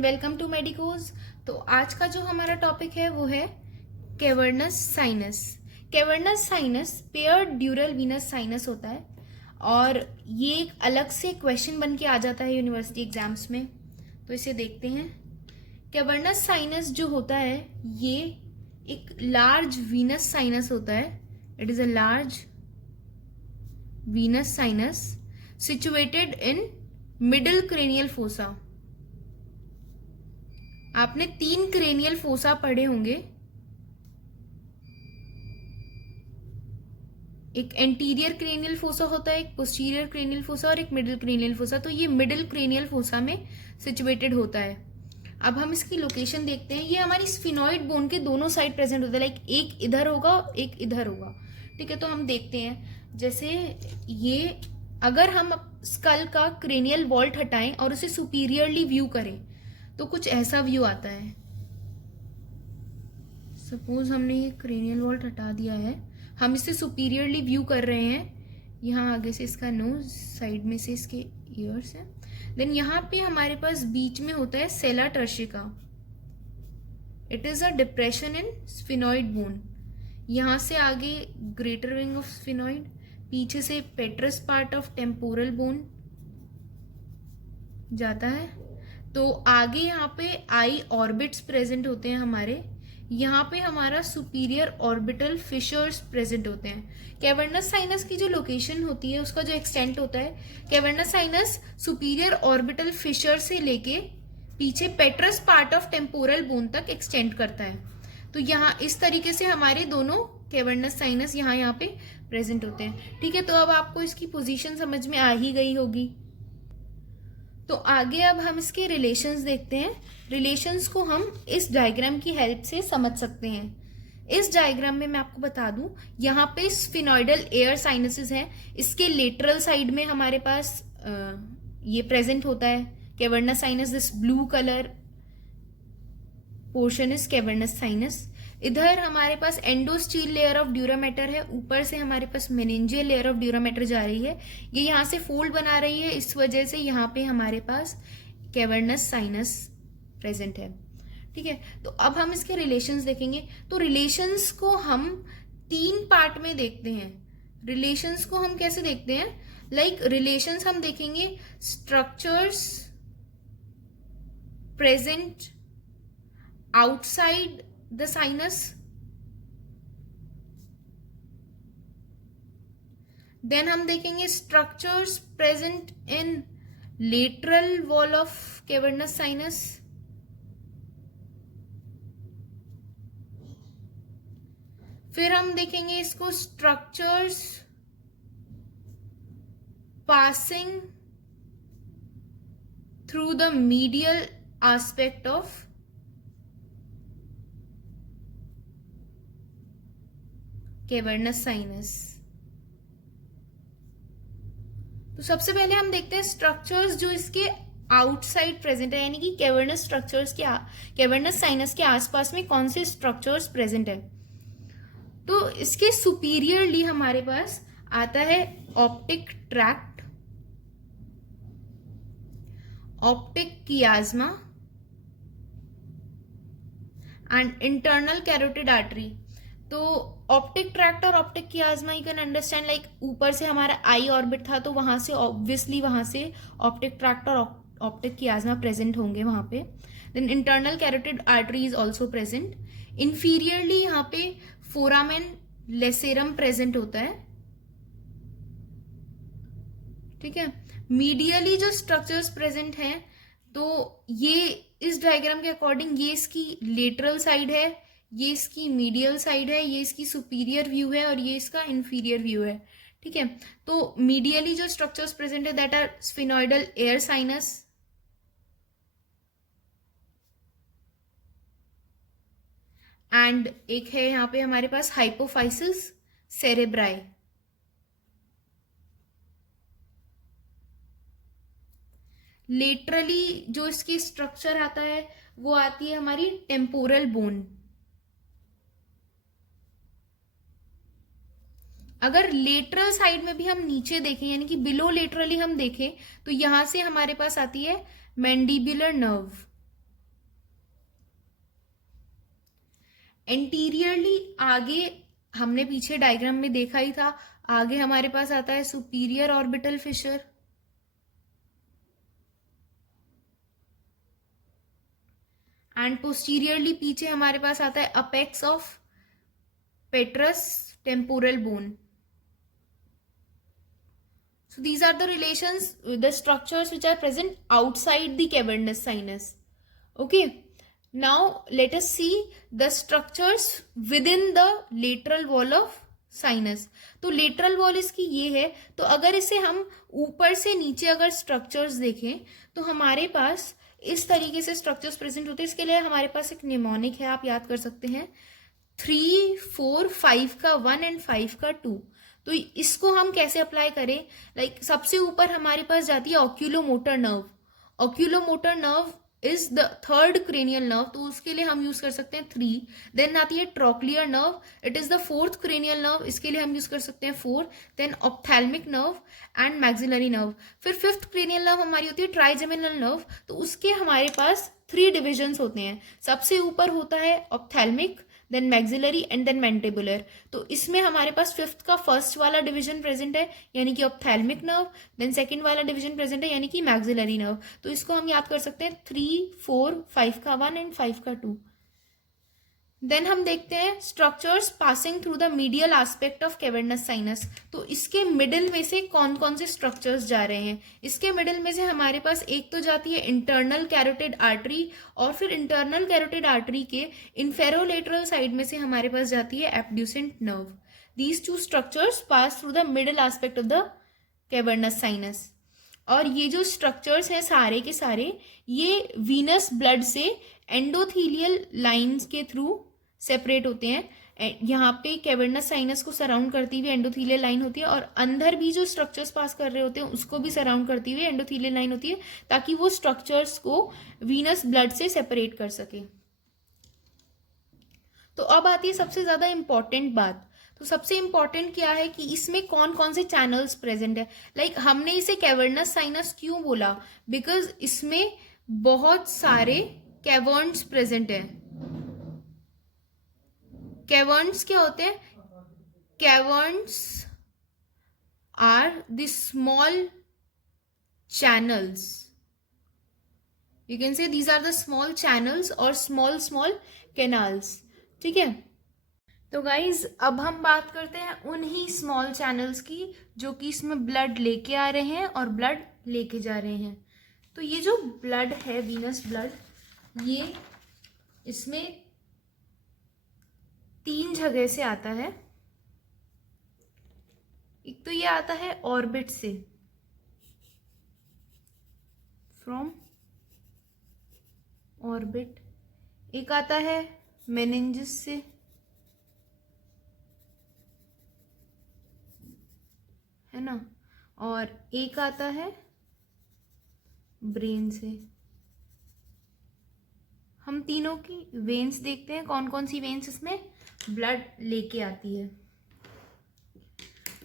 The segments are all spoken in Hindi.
And welcome to medicos. तो आज का जो हमारा टॉपिक है वो है cavernous sinus. Cavernous sinus paired ड्यूरल Venus sinus होता है और ये एक अलग से क्वेश्चन बन के आ जाता है यूनिवर्सिटी एग्जाम्स में। तो इसे देखते हैं। कैवर्नस साइनस जो होता है ये एक लार्ज वीनस साइनस होता है। It is a large Venus sinus situated in middle cranial fossa. आपने 3 क्रेनियल फोसा पढ़े होंगे, एक एंटीरियर क्रेनियल फोसा होता है, एक पोस्टीरियर क्रेनियल फोसा और एक मिडिल क्रेनियल फोसा। तो ये मिडिल क्रेनियल फोसा में सिचुएटेड होता है। अब हम इसकी लोकेशन देखते हैं। ये हमारी स्फिनॉइड बोन के दोनों साइड प्रेजेंट होता है, लाइक एक इधर होगा एक इधर होगा। ठीक है, तो हम देखते हैं। जैसे ये अगर हम स्कल का क्रेनियल वॉल्ट हटाएं और उसे सुपीरियरली व्यू करें तो कुछ ऐसा व्यू आता है। सपोज हमने ये क्रेनियल वॉल्ट हटा दिया है, हम इसे सुपीरियरली व्यू कर रहे हैं। यहाँ आगे से इसका नोज, साइड में से इसके ईयर्स है। देन यहाँ पे हमारे पास बीच में होता है sella turcica. It is a depression in sphenoid bone. यहाँ से आगे ग्रेटर विंग ऑफ स्फिनॉइड, पीछे से petrous part of temporal bone जाता है। तो आगे यहाँ पे आई ऑर्बिट्स प्रेजेंट होते हैं हमारे। यहाँ पे हमारा सुपीरियर ऑर्बिटल फिशर्स प्रेजेंट होते हैं। कैवर्नस साइनस की जो लोकेशन होती है, उसका जो एक्सटेंट होता है, cavernous sinus superior orbital Fisher से लेके पीछे पेट्रस पार्ट ऑफ टेम्पोरल बोन तक एक्सटेंड करता है। तो यहाँ इस तरीके से हमारे दोनों कैवर्नस साइनस यहाँ पे प्रेजेंट होते हैं। ठीक है, तो अब आपको इसकी पोजीशन समझ में आ ही गई होगी। तो आगे अब हम इसके रिलेशंस देखते हैं। रिलेशंस को हम इस डायग्राम की हेल्प से समझ सकते हैं। इस डायग्राम में मैं आपको बता दूं, यहाँ पे स्फिनॉइडल एयर साइनसेस हैं। इसके लेटरल साइड में हमारे पास ये प्रेजेंट होता है cavernous sinus. This blue colour portion is cavernous sinus. इधर हमारे पास एंडोस्टील लेयर ऑफ ड्यूरामेटर है, ऊपर से हमारे पास मेनिंजियल लेयर ऑफ ड्यूरामेटर जा रही है। ये यहाँ से फोल्ड बना रही है, इस वजह से यहाँ पे हमारे पास कैवर्नस साइनस प्रेजेंट है। ठीक है, तो अब हम इसके रिलेशंस देखेंगे। तो रिलेशंस को हम 3 पार्ट में देखते हैं। रिलेशंस को हम कैसे देखते हैं? लाइक रिलेशंस हम देखेंगे structures present outside the sinus, then हम देखेंगे structures present in lateral wall of cavernous sinus, फिर हम देखेंगे इसको structures passing through the medial aspect of cavernous sinus. तो सबसे पहले हम देखते हैं स्ट्रक्चर्स जो इसके आउटसाइड प्रेजेंट है, यानी कि कैवर्नस स्ट्रक्चर्स के कैवर्नस साइनस के आसपास में कौन से स्ट्रक्चर्स प्रेजेंट है। तो इसके सुपीरियरली हमारे पास आता है optic tract, optic chiasma and internal carotid artery. तो ऑप्टिक ट्रैक्ट और optic chiasma you can understand, like ऊपर से हमारा आई ऑर्बिट था तो वहां से ऑब्वियसली वहां से ऑप्टिक ट्रैक्ट और ऑप्टिक कियाज्मा प्रेजेंट होंगे वहां पे। Then internal carotid artery is also present. Inferiorly यहाँ पे फोरामेन लेसेरम प्रेजेंट होता है। ठीक है, मीडियली जो स्ट्रक्चर्स प्रेजेंट हैं, तो ये इस डायग्राम के अकॉर्डिंग ये इसकी लेटरल साइड है, ये इसकी मीडियल साइड है, ये इसकी सुपीरियर व्यू है और ये इसका इंफीरियर व्यू है। ठीक है, तो मीडियली जो स्ट्रक्चर्स प्रेजेंट है that are sphenoidal air sinus, and एक है यहाँ पे हमारे पास हाइपोफाइसिस सेरेब्राई। लेटरली जो इसकी स्ट्रक्चर आता है वो आती है हमारी टेम्पोरल बोन। अगर लेटरल साइड में भी हम नीचे देखें, यानी कि बिलो लेटरली हम देखें, तो यहां से हमारे पास आती है मैंडिबुलर नर्व। एंटीरियरली आगे, हमने पीछे डायग्राम में देखा ही था, आगे हमारे पास आता है superior orbital Fisher, and posteriorly पीछे हमारे पास आता है apex of पेट्रस temporal bone. So these are the relations, the structures which are present outside the cavernous sinus. Okay. Now let us see the structures within the lateral wall of sinus. तो लेटरल वॉल इसकी ये है. तो अगर इसे हम ऊपर से नीचे अगर स्ट्रक्चर्स देखें तो हमारे पास इस तरीके से स्ट्रक्चर्स प्रेजेंट होते हैं. इसके लिए हमारे पास एक निमोनिक है, आप याद कर सकते हैं, 3, 4, 5 का 1 एंड 5 का 2. तो इसको हम कैसे अप्लाई करें? लाइक सबसे ऊपर हमारे पास जाती है oculomotor nerve. Oculomotor nerve is the third cranial nerve, तो उसके लिए हम यूज कर सकते हैं 3. देन आती है trochlear nerve, it is the fourth cranial nerve, इसके लिए हम यूज कर सकते हैं 4. Then ophthalmic nerve and maxillary nerve. फिर फिफ्थ क्रेनियल नर्व हमारी होती है ट्राइजेमिनल नर्व. तो उसके हमारे पास 3 डिविजन्स होते हैं. सबसे ऊपर होता है ophthalmic, then maxillary and then mandibular. तो इसमें हमारे पास फिफ्थ का फर्स्ट वाला डिवीजन प्रेजेंट है यानी कि ऑप्थेल्मिक नर्व. देन सेकंड वाला डिवीजन प्रेजेंट है यानी कि मैक्सिलरी नर्व. तो इसको हम याद कर सकते हैं 3, 4, 5 का 1 एंड 5 का 2. देन हम देखते हैं structures passing through the medial aspect of cavernous sinus. तो इसके मिडिल में से कौन कौन से स्ट्रक्चर्स जा रहे हैं? इसके मिडिल में से हमारे पास एक तो जाती है इंटरनल कैरोटिड आर्टरी, और फिर इंटरनल कैरोटिड आर्टरी के इन्फेरोलेटरल साइड में से हमारे पास जाती है abducent nerve. These 2 structures pass through the middle aspect of the cavernous sinus. और ये जो स्ट्रक्चर्स हैं सारे के सारे, ये वीनस ब्लड से एंडोथीलियल लाइंस के थ्रू सेपरेट होते हैं. यहाँ पे कैवर्नस साइनस को सराउंड करती हुई एंडोथीलियल लाइन होती है, और अंदर भी जो स्ट्रक्चर्स पास कर रहे होते हैं उसको भी सराउंड करती हुई एंडोथीलियल लाइन होती है, ताकि वो स्ट्रक्चर्स को वीनस ब्लड से सेपरेट कर सके. तो अब आती है सबसे ज्यादा इंपॉर्टेंट बात. तो सबसे इंपॉर्टेंट क्या है कि इसमें कौन कौन से चैनल्स प्रेजेंट है. लाइक हमने इसे कैवर्नस साइनस क्यों बोला? बिकॉज इसमें बहुत सारे कैवर्न्स प्रेजेंट है. कैवर्न्स क्या होते हैं? Caverns are the small channels, you can say these are the small channels और स्मॉल कैनाल्स. ठीक है. तो गाइज अब हम बात करते हैं उन्हीं स्मॉल चैनल्स की जो कि इसमें ब्लड लेके आ रहे हैं और ब्लड लेके जा रहे हैं. तो ये जो ब्लड है, वीनस ब्लड, ये इसमें 3 जगह से आता है. एक तो ये आता है ऑर्बिट से, फ्रॉम ऑर्बिट. एक आता है मेनिंजिस से, है ना, और एक आता है ब्रेन से. हम तीनों की वेन्स देखते हैं, कौन कौन सी वेन्स इसमें ब्लड लेके आती है.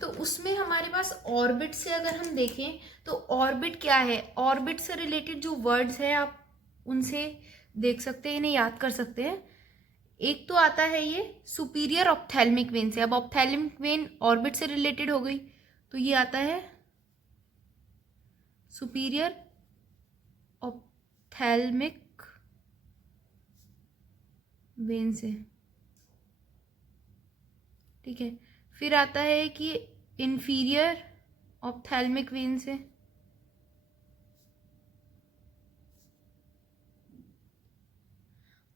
तो उसमें हमारे पास ऑर्बिट से अगर हम देखें तो ऑर्बिट क्या है, ऑर्बिट से रिलेटेड जो वर्ड्स है आप उनसे देख सकते हैं, इन्हें याद कर सकते हैं. एक तो आता है ये सुपीरियर ऑप्थेल्मिक वेन से. अब ऑप्थेल्मिक वेन ऑर्बिट से रिलेटेड हो गई, तो ये आता है सुपीरियर ऑप्थेल्मिक वेन से. ठीक है. फिर आता है कि इंफीरियर ऑप्थेल्मिक वेन से.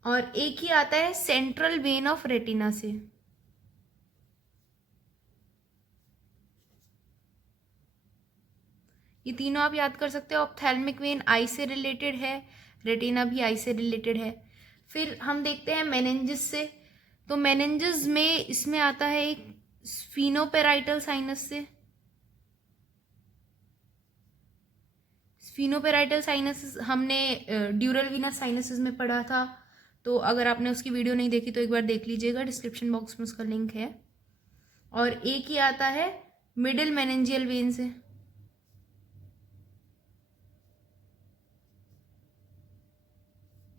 और एक ही आता है सेंट्रल वेन ऑफ रेटिना से. ये तीनों आप याद कर सकते हो. ऑप्थेल्मिक वेन आई से रिलेटेड है, रेटिना भी आई से रिलेटेड है. फिर हम देखते हैं मेनिंजिस से. तो मेनिंजिस में इसमें आता है एक स्फीनोपेराइटल साइनस से. स्फीनोपेराइटल साइनस हमने ड्यूरल वीनस साइनसेस में पढ़ा था, तो अगर आपने उसकी वीडियो नहीं देखी तो एक बार देख लीजिएगा, डिस्क्रिप्शन बॉक्स में उसका लिंक है. और एक ही आता है मिडिल मेनिंजियल वेन से.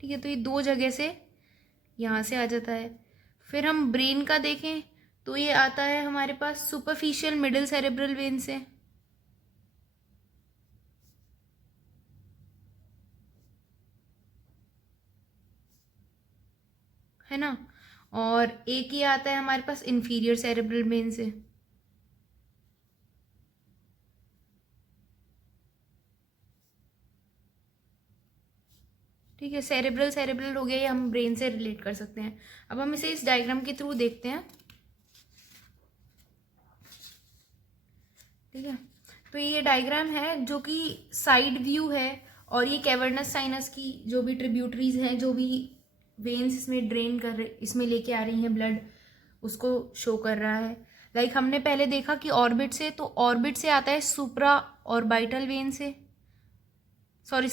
ठीक है. तो ये 2 जगह से यहाँ से आ जाता है. फिर हम ब्रेन का देखें तो ये आता है हमारे पास सुपरफिशियल मिडिल सेरेब्रल वेन से, है ना। और एक ये आता है हमारे पास इंफीरियर सेरेब्रल वेन से। ठीक है, सेरेब्रल सेरेब्रल हो गया, ये हम ब्रेन से रिलेट कर सकते हैं। अब हम इसे इस डायग्राम के थ्रू देखते हैं। ठीक है, तो ये डायग्राम है जो कि साइड व्यू है, और ये कैवर्नस साइनस की जो भी ट्रिब्यूटरीज हैं, जो भी वेन्स इसमें ड्रेन कर रहे, इसमें लेके आ रही हैं ब्लड, उसको शो कर रहा है। लाइक हमने पहले देखा कि ऑर्बिट से, तो ऑर्बिट से आता है सुप्रा ऑर्बिटल वेन से, सॉरी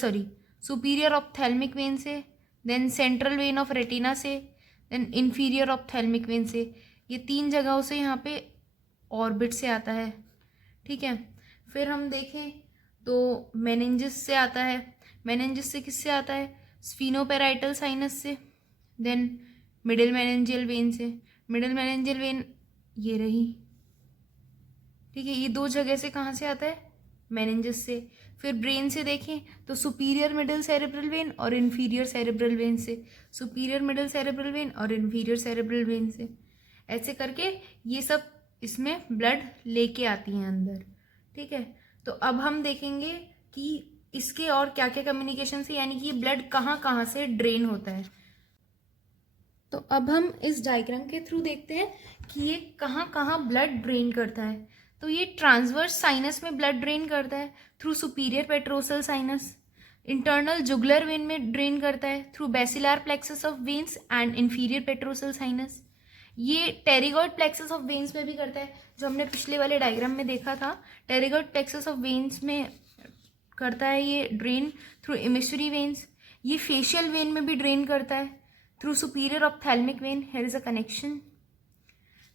सुपीरियर ऑप्थेल्मिक वेन से, then central vein of retina से, देन इंफीरियर ऑप्थेल्मिक वेन से। ये 3 जगहों से यहाँ पे ऑर्बिट से आता है। ठीक है, फिर हम देखें तो मेनिंजिस से आता है। मेनिंजिस से किससे आता है? स्फीनोपेराइटल साइनस से, देन मिडिल मेनिंजियल वेन से। मिडिल मेनिंजियल वेन ये रही। ठीक है, ये 2 जगह से कहाँ से आता है? मेनिंजिस से। फिर ब्रेन से देखें तो सुपीरियर मिडिल सेरेब्रल वेन और इन्फीरियर सेरेब्रल वेन से, सुपीरियर मिडिल सेरेब्रल वेन और इन्फीरियर सेरेब्रल वेन से। ऐसे करके ये सब इसमें ब्लड लेके आती हैं अंदर। ठीक है, तो अब हम देखेंगे कि इसके और क्या क्या कम्युनिकेशन से, यानी कि ये ब्लड कहाँ कहाँ से ड्रेन होता है। तो अब हम इस डायग्राम के थ्रू देखते हैं कि ये कहाँ कहाँ ब्लड ड्रेन करता है। तो ये ट्रांसवर्स साइनस में ब्लड ड्रेन करता है through superior petrosal sinus, internal jugular vein में ड्रेन करता है through basilar plexus of veins and inferior petrosal sinus. ये टेरिगॉइड प्लेक्सस ऑफ वेन्स में भी करता है, जो हमने पिछले वाले डायग्राम में देखा था। टेरिगॉइड प्लेक्सस ऑफ वेन्स में करता है ये ड्रेन थ्रू इमिशरी वेन्स। ये फेशियल वेन में भी ड्रेन करता है through superior ophthalmic when. Here is a connection.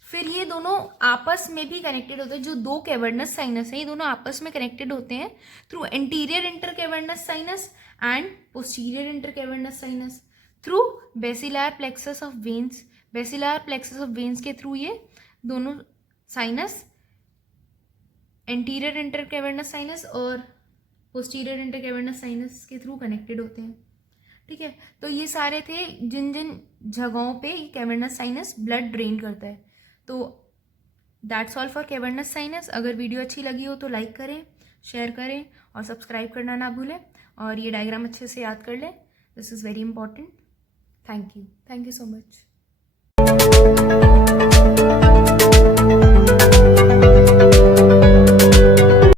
फिर ये दोनों आपस में भी कनेक्टेड होते हैं, जो 2 कैवर्नस साइनस हैं, ये दोनों आपस में कनेक्टेड होते हैं through anterior inter cavernous sinus and posterior inter cavernous sinus through basilar plexus of veins. Basilar plexus of veins के थ्रू ये दोनों sinus anterior inter cavernous sinus और पोस्टीरियर इंटर कैवर्नस साइनस के थ्रू कनेक्टेड होते हैं। ठीक है, तो ये सारे थे जिन जिन जगहों पे कैवर्नस साइनस ब्लड ड्रेन करता है। तो that's all for cavernous sinus. अगर वीडियो अच्छी लगी हो तो लाइक करें, शेयर करें और सब्सक्राइब करना ना भूलें, और ये डायग्राम अच्छे से याद कर लें। This is very important. Thank you so much.